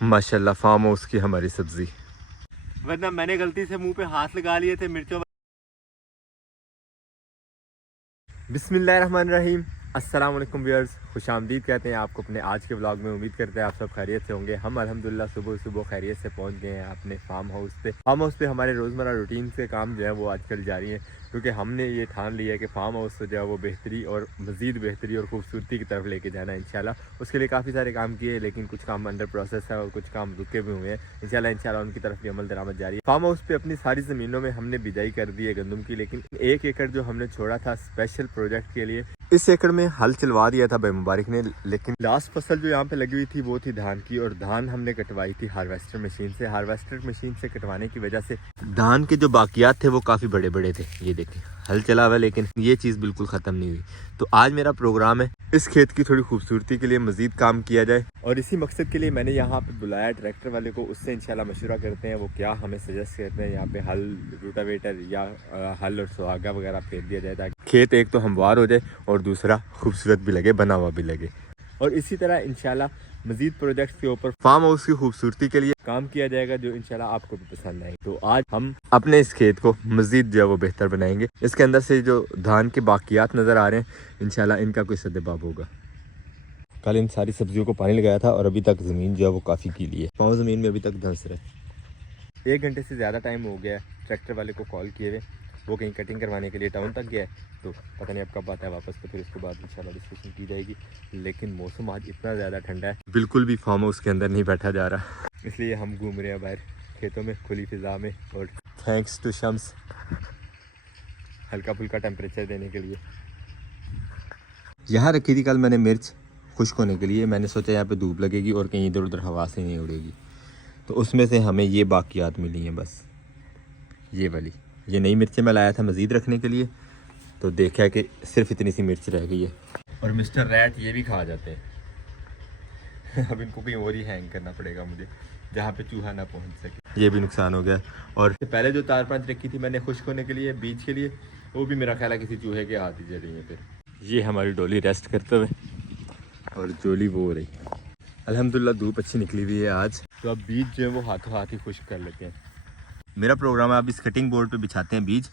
माशाल्लाह farm house की हमारी सब्जी, वरना मैंने गलती से मुंह पे हाथ लगा लिए थे मिर्चों। बिस्मिल्लाहिर्रहमानिर्रहीम, अस्सलाम वालेकुम व्यूअर्स, खुशामदीद कहते हैं आपको अपने आज के व्लॉग में। उम्मीद करते हैं आप सब खैरियत से होंगे। हम अल्हम्दुलिल्लाह सुबह सुबह खैरियत से पहुंच गए हैं अपने फार्म हाउस पे। फार्म हाउस पे हमारे रोज़मर्रा रूटीन से काम जो है वो आजकल जारी है, क्योंकि हमने ये ठान लिया है कि फार्म हाउस जो है वो बेहतरी और मज़ीद बेहतरी और खूबसूरती की तरफ लेके जाना है इंशाल्लाह। उसके लिए काफ़ी सारे काम किए, लेकिन कुछ काम अंडर प्रोसेस है और कुछ काम रुके भी हुए हैं। इंशाल्लाह उनकी तरफ भी अमल दरामद जारी है। फार्म हाउस पे अपनी सारी ज़मीनों में हमने बिजाई कर दी है गंदम की, लेकिन 1 एकड़ जो हमने छोड़ा था स्पेशल प्रोजेक्ट के लिए, इस एकड़ में हल चलवा दिया था भाई मुबारक ने। लेकिन लास्ट फसल जो यहाँ पे लगी हुई थी वो थी धान की, और धान हमने कटवाई थी हार्वेस्टर मशीन से। हार्वेस्टर मशीन से कटवाने की वजह से धान के जो बाकियात थे वो काफ़ी बड़े बड़े थे। ये देखें हल चला हुआ, लेकिन ये चीज़ बिल्कुल ख़त्म नहीं हुई। तो आज मेरा प्रोग्राम है इस खेत की थोड़ी खूबसूरती के लिए मज़ीद काम किया जाए, और इसी मकसद के लिए मैंने यहाँ पे बुलाया ट्रैक्टर वाले को। उससे इंशाल्लाह मशवरा करते हैं वो क्या हमें सजेस्ट करते हैं। यहाँ पे हल, रोटावेटर या हल और सुहागा वगैरह फेर दिया जाए, ताकि खेत एक तो हमवार हो जाए और दूसरा खूबसूरत भी लगे, बना हुआ भी लगे। और इसी तरह इंशाल्लाह मज़ीद प्रोजेक्ट्स के ऊपर फार्म हाउस की खूबसूरती के लिए काम किया जाएगा, जो इंशाल्लाह आपको भी पसंद आएगा। तो आज हम अपने इस खेत को मज़ीद जो है वो बेहतर बनाएंगे। इसके अंदर से जो धान के बाकियात नज़र आ रहे हैं, इंशाल्लाह इनका कोई सद्देबाब होगा। कल इन सारी सब्जियों को पानी लगाया था और अभी तक ज़मीन जो है वो काफ़ी गीली है। पाँव ज़मीन में अभी तक धंस रहे। 1 घंटे से ज़्यादा टाइम हो गया है ट्रैक्टर वाले को कॉल किए हुए। वो कहीं कटिंग करवाने के लिए टाउन तक गया है, तो पता नहीं अब कब आता है वापस। तो फिर उसके बाद इंशाल्लाह डिस्कशन की जाएगी। लेकिन मौसम आज इतना ज़्यादा ठंडा है, बिल्कुल भी फार्म हाउस के अंदर नहीं बैठा जा रहा, इसलिए हम घूम रहे हैं बाहर खेतों में खुली फिज़ा में। और थैंक्स टू शम्स हल्का फुल्का टेम्परेचर देने के लिए। यहाँ रखी थी कल मैंने मिर्च खुश्क होने के लिए। मैंने सोचा यहाँ पे धूप लगेगी और कहीं इधर उधर हवा से नहीं उड़ेगी, तो उसमें से हमें ये बाकियात मिली हैं। बस ये वाली, ये नई मिर्चें मैं लाया था मज़ीद रखने के लिए, तो देखा कि सिर्फ इतनी सी मिर्च रह गई है। और मिस्टर रैट ये भी खा जाते हैं। अब इनको कहीं और ही हैंग करना पड़ेगा मुझे, जहाँ पे चूहा ना पहुँच सके। ये भी नुकसान हो गया। और पहले जो तार पांच रखी थी मैंने खुश्क होने के लिए बीज के लिए, वो भी मेरा ख्याल है किसी चूहे के हाथ ही चल रही है। फिर ये हमारी डोली रेस्ट करते हुए, और जोली वो हो रही। अल्हम्दुलिल्लाह धूप अच्छी निकली हुई है आज, तो अब बीज जो है वो हाथों हाथ ही खुश्क कर लेते हैं। मेरा प्रोग्राम है अब इस कटिंग बोर्ड पे बिछाते हैं बीज,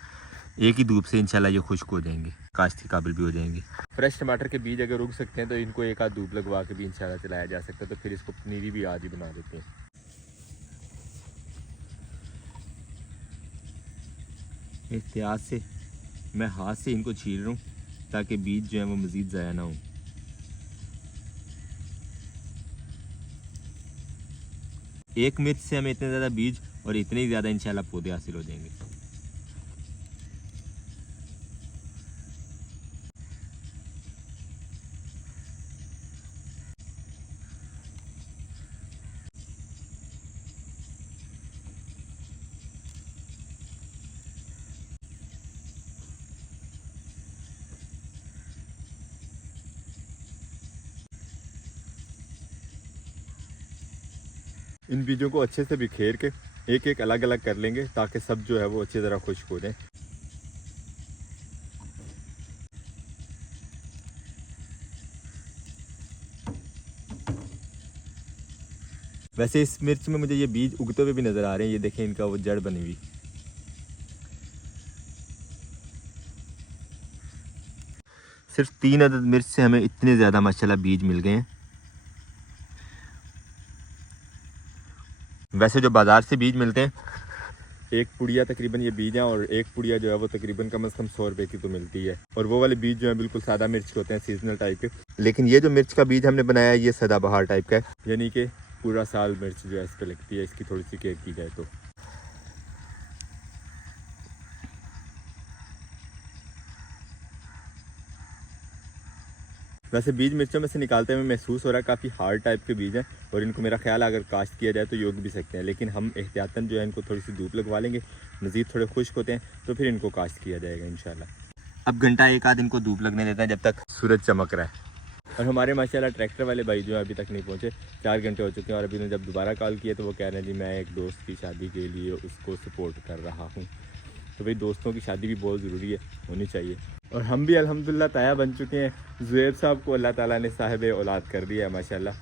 एक ही धूप से इंशाल्लाह ये खुश्क हो जाएंगे, काश्त के काबिल भी हो जाएंगे। फ्रेश टमाटर के बीज अगर उग सकते हैं तो इनको एक आध धूप लगवा के भी इंशाल्लाह चलाया जा सकता है, तो फिर इसको पनीरी भी आज ही बना देते हैं। एहतियात से मैं हाथ से इनको छील रहा हूँ, ताकि बीज जो है वो मज़ीद ज़ाया ना हो। एक मिर्च से हमें इतने ज़्यादा बीज और इतने ही ज़्यादा इंशाल्लाह पौधे हासिल हो जाएंगे। इन बीजों को अच्छे से बिखेर के एक एक अलग अलग कर लेंगे, ताकि सब जो है वो अच्छी तरह खुश्क हो जाए। वैसे इस मिर्च में मुझे ये बीज उगते हुए भी नज़र आ रहे हैं। ये देखें इनका वो जड़ बनी हुई। सिर्फ 3 अदद मिर्च से हमें इतने ज़्यादा माशाल्लाह बीज मिल गए हैं। वैसे जो बाज़ार से बीज मिलते हैं, एक पुड़िया तकरीबन ये बीज है, और एक पुड़िया जो है वो तकरीबन कम से कम 100 रुपये की तो मिलती है। और वो वाले बीज जो है बिल्कुल सादा मिर्च के होते हैं, सीजनल टाइप के। लेकिन ये जो मिर्च का बीज हमने बनाया है ये सदाबहार टाइप का है, यानी कि पूरा साल मिर्च जो है इस पर लगती है, इसकी थोड़ी सी केयर की जाए तो। वैसे बीज मिर्चों में से निकालते हुए महसूस हो रहा है काफ़ी हार्ड टाइप के बीज हैं, और इनको मेरा ख्याल है अगर काश्त किया जाए तो योग भी सकते हैं। लेकिन हम एहतियातन जो है इनको थोड़ी सी धूप लगवा लेंगे, मज़ीद थोड़े खुश्क होते हैं तो फिर इनको काश्त किया जाएगा इंशाल्लाह। अब घंटा एक आध इनको धूप लगने देता है जब तक सूरज चमक रहा है। और हमारे माशाल्लाह ट्रैक्टर वाले भाई जो है अभी तक नहीं पहुँचे, 4 घंटे हो चुके हैं। और अभी ने जब दोबारा कॉल किया तो वो कह रहे हैं जी मैं एक दोस्त की शादी के लिए उसको सपोर्ट कर रहा हूँ। तो भाई दोस्तों की शादी भी बहुत ज़रूरी है, होनी चाहिए। और हम भी अल्हम्दुलिल्लाह ताया बन चुके हैं। ज़ुएब साहब को अल्लाह ताला ने साहिब औलाद कर दिया है माशाल्लाह।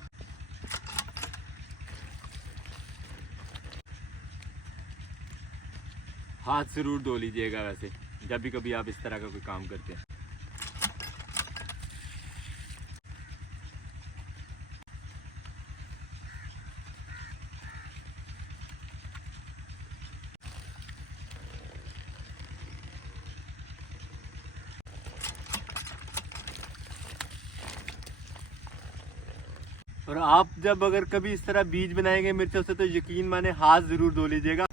हाथ ज़रूर धो लीजिएगा वैसे जब भी कभी आप इस तरह का कोई काम करते हैं। और आप जब अगर कभी इस तरह बीज बनाएंगे मिर्चों से तो यकीन माने हाथ ज़रूर धो लीजिएगा,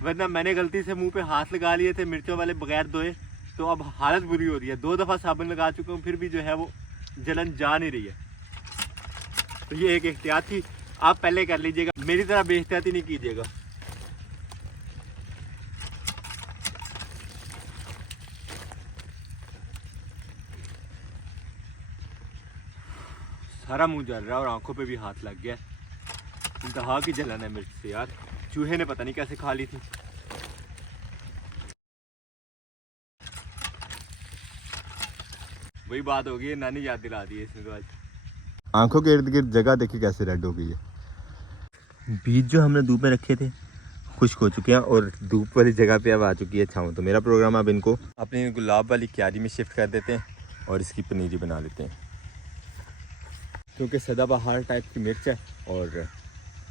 वरना मैंने गलती से मुंह पे हाथ लगा लिए थे मिर्चों वाले बगैर धोए, तो अब हालत बुरी हो रही है। 2 दफ़ा साबुन लगा चुका हूँ फिर भी जो है वो जलन जा नहीं रही है। तो ये एक एहतियात थी, आप पहले कर लीजिएगा, मेरी तरह बेएहतियाती नहीं कीजिएगा। सारा मुंह जल रहा है और आंखों पे भी हाथ लग गया। इंतहा की जलन है मिर्च से यार, चूहे ने पता नहीं कैसे खा ली थी। वही बात हो गई है, नानी याद दिला दी है इसने तो आज। आंखों के इर्द गिर्द जगह देखिए कैसे रेड हो गई है। बीज जो हमने धूप में रखे थे खुश्क हो चुके हैं और धूप वाली जगह पे अब आ चुकी है छाँव। तो मेरा प्रोग्राम अब इनको अपनी गुलाब वाली क्यारी में शिफ्ट कर देते हैं और इसकी पनीरी बना लेते हैं, क्योंकि सदाबहार टाइप की मिर्च है। और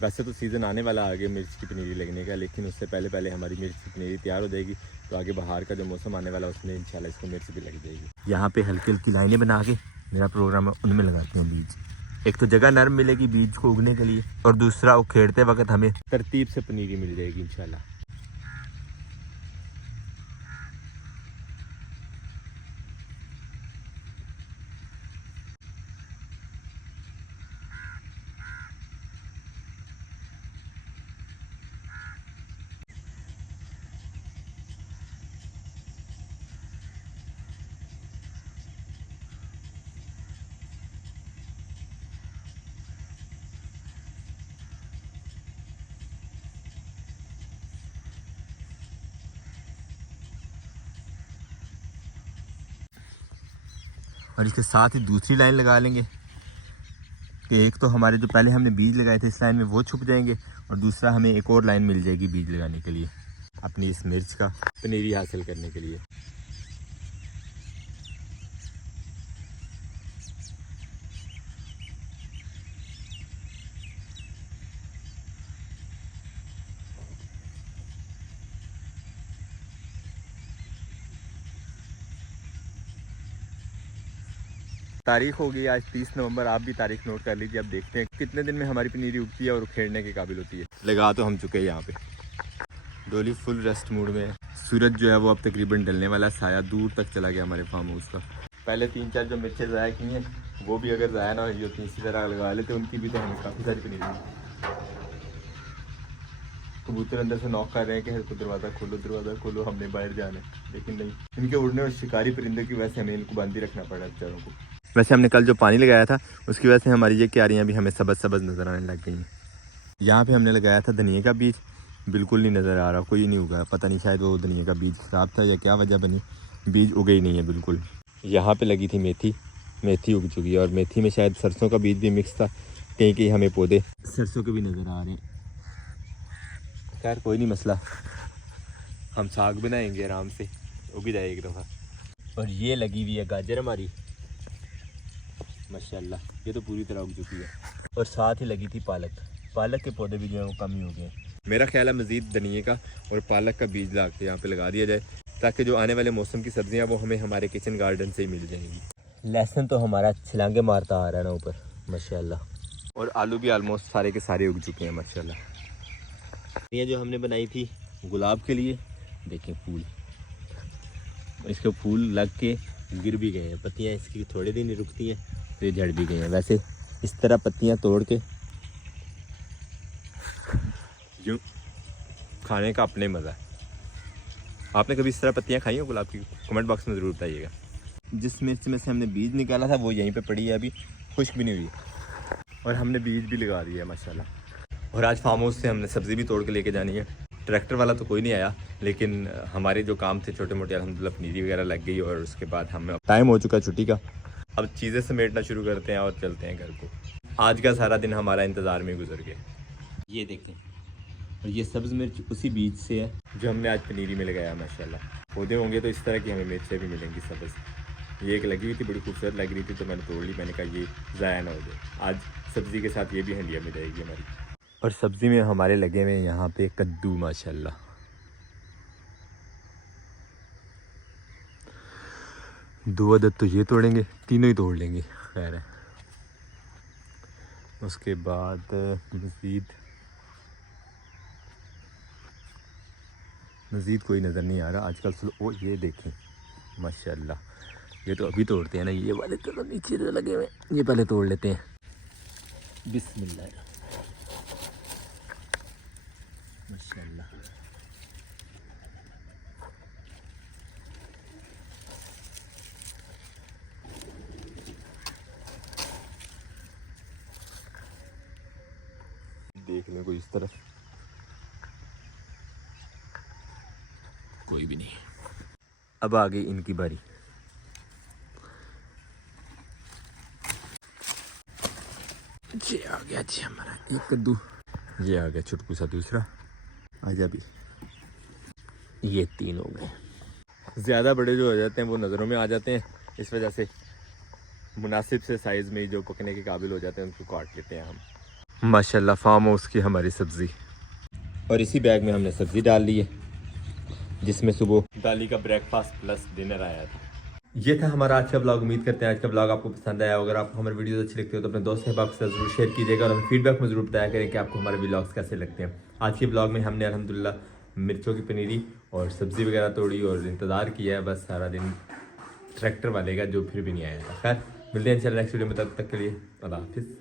वैसे तो सीज़न आने वाला आगे मिर्च की पनीरी लगने का, लेकिन उससे पहले हमारी मिर्च की पनीरी तैयार हो जाएगी। तो आगे बाहर का जो मौसम आने वाला है उसमें इंशाल्लाह इसको मिर्च भी लग जाएगी। यहाँ पे हल्की हल्की लाइनें बना के मेरा प्रोग्राम है उनमें लगाते हैं बीज। एक तो जगह नरम मिलेगी बीज को उगने के लिए, और दूसरा उखेड़ते वक्त हमें तरतीब से पनीरी मिल जाएगी इंशाल्लाह। और इसके साथ ही दूसरी लाइन लगा लेंगे कि एक तो हमारे जो पहले हमने बीज लगाए थे इस लाइन में वो छुप जाएंगे, और दूसरा हमें एक और लाइन मिल जाएगी बीज लगाने के लिए अपनी इस मिर्च का पनीरी हासिल करने के लिए। तारीख होगी आज 30 नवंबर, आप भी तारीख नोट कर लीजिए। अब देखते हैं कितने दिन में हमारी पनीरी उगती है और उखेड़ने के काबिल होती है। लगा तो हम चुके हैं यहाँ पे, डोली फुल रेस्ट मूड में है। सूरज जो है वो अब तकरीबन ढलने वाला, साया दूर तक चला गया हमारे फार्म हाउस का। पहले 3-4 जो मिर्चें ज़ाया की हैं वो भी अगर ज़ाया ना हुई होती इसी तरह लगा लेते उनकी भी तो हमें काफ़ी सारी पनीरी मिलती। कबूतर अंदर से नॉक कर रहे हैं कि दरवाज़ा खोलो हमने बाहर जाना है, लेकिन नहीं, इनके उड़ने और शिकारी परिंदों की वजह से हमें इनको बंद ही रखना पड़ा बेचारों को। वैसे हमने कल जो पानी लगाया था उसकी वजह से हमारी ये क्यारियाँ भी हमें सबज सबज नज़र आने लग गई हैं। यहाँ पे हमने लगाया था धनिया का बीज, बिल्कुल नहीं नज़र आ रहा, कोई नहीं उगा। पता नहीं शायद वो धनिया का बीज ख़राब था या क्या वजह बनी, बीज उगे ही नहीं है बिल्कुल। यहाँ पे लगी थी मेथी उग चुकी है, और मेथी में शायद सरसों का बीज भी मिक्स था। कहीं कहीं हमें पौधे सरसों के भी नज़र आ रहे हैं। खैर कोई नहीं मसला, हम साग बनाएंगे आराम से, उग जाए एक दफ़ा। और ये लगी हुई है गाजर हमारी माशाल्लाह, ये तो पूरी तरह उग चुकी है। और साथ ही लगी थी पालक के पौधे भी जो है वो कम ही हो गए। मेरा ख्याल है मज़ीद धनिए का और पालक का बीज ला के यहाँ पे लगा दिया जाए, ताकि जो आने वाले मौसम की सब्जियाँ वो हमें हमारे किचन गार्डन से ही मिल जाएंगी। लहसुन तो हमारा छलांगे मारता आ रहा है ना ऊपर माशाल्लाह, और आलू भी आलमोस्ट सारे के सारे उग चुके हैं माशाल्लाह। ये जो हमने बनाई थी गुलाब के लिए, देखें फूल, इसके फूल लग के गिर भी गए हैं। पत्तियाँ इसकी थोड़े दिन ही रुकती हैं तो ये झड़ भी गई हैं। वैसे इस तरह पत्तियाँ तोड़ के यूँ खाने का अपने मज़ा है। आपने कभी इस तरह पत्तियाँ खाई हो गुलाब की? कमेंट बॉक्स में ज़रूर बताइएगा। जिस मिर्च में से हमने बीज निकाला था वो यहीं पे पड़ी है, अभी खुश्क भी नहीं हुई, और हमने बीज भी लगा दिया है माशाल्लाह। और आज फार्म हाउस से हमने सब्ज़ी भी तोड़ के लेके जानी है। ट्रैक्टर वाला तो कोई नहीं आया, लेकिन हमारे जो काम थे छोटे मोटे अल्हम्दुलिल्लाह पनीरी वगैरह लग गई, और उसके बाद हमें टाइम हो चुका छुट्टी का। अब चीज़ें समेटना शुरू करते हैं और चलते हैं घर को। आज का सारा दिन हमारा इंतज़ार में गुजर गया। ये देखें और ये सब्ज़ मिर्च उसी बीज से है जो हमने आज पनीरी में लगाया माशाल्लाह। पौधे होंगे तो इस तरह की हमें मिर्चें भी मिलेंगी सब्ज़। ये एक लगी हुई थी, बड़ी खूबसूरत लग रही थी तो मैंने तोड़ ली। मैंने कहा ये ज़ाया ना हो जाए, आज सब्ज़ी के साथ ये भी हंडिया में जाएगी हमारी। और सब्ज़ी में हमारे लगे हुए यहाँ पे कद्दू माशाल्लाह। दो अदद तो ये तोड़ेंगे, तीनों ही तोड़ लेंगे, खैर है। उसके बाद मज़ीद कोई नज़र नहीं आ रहा आजकल। ओ ये देखें माशाल्लाह, ये तो अभी तोड़ते हैं ना, ये वाले तो नीचे लगे हुए, ये पहले तोड़ लेते हैं। बिस्मिल्लाह माशाल्लाह। देख लें कोई इस तरफ, कोई भी नहीं। अब आ गई इनकी बारी। ये आ गया जी हमारा एक कद्दू, ये आ गया छुटकू सा दूसरा, आजा भी। ये 3 हो गए। ज़्यादा बड़े जो हो जाते हैं वो नज़रों में आ जाते हैं, इस वजह से मुनासिब से साइज़ में जो पकने के काबिल हो जाते हैं उनको काट लेते हैं हम। माशाल्लाह फार्म हाउस की हमारी सब्ज़ी। और इसी बैग में हमने सब्ज़ी डाल ली है, जिसमें सुबह दाली का ब्रेकफास्ट प्लस डिनर आया था। ये था हमारा आज का ब्लॉग। उम्मीद करते हैं आज का ब्लॉग आपको पसंद आया। अगर आपको हमारे वीडियोस अच्छी लगती हो तो अपने दोस्त अहबाब के साथ जरूर शेयर कीजिएगा और हमें फीडबैक में जरूर बताया करें कि आपको हमारे ब्लॉग्स कैसे लगते हैं। आज के ब्लॉग में हमने अल्हम्दुलिल्लाह मिर्चों की पनीरी और सब्ज़ी वगैरह तोड़ी और इंतज़ार किया है बस सारा दिन ट्रैक्टर वाले का, जो फिर भी नहीं आया था। खैर मिलते हैं इंशाल्लाह नेक्स्ट वीडियो में, तब तक के लिए अल्लाह हाफिज़।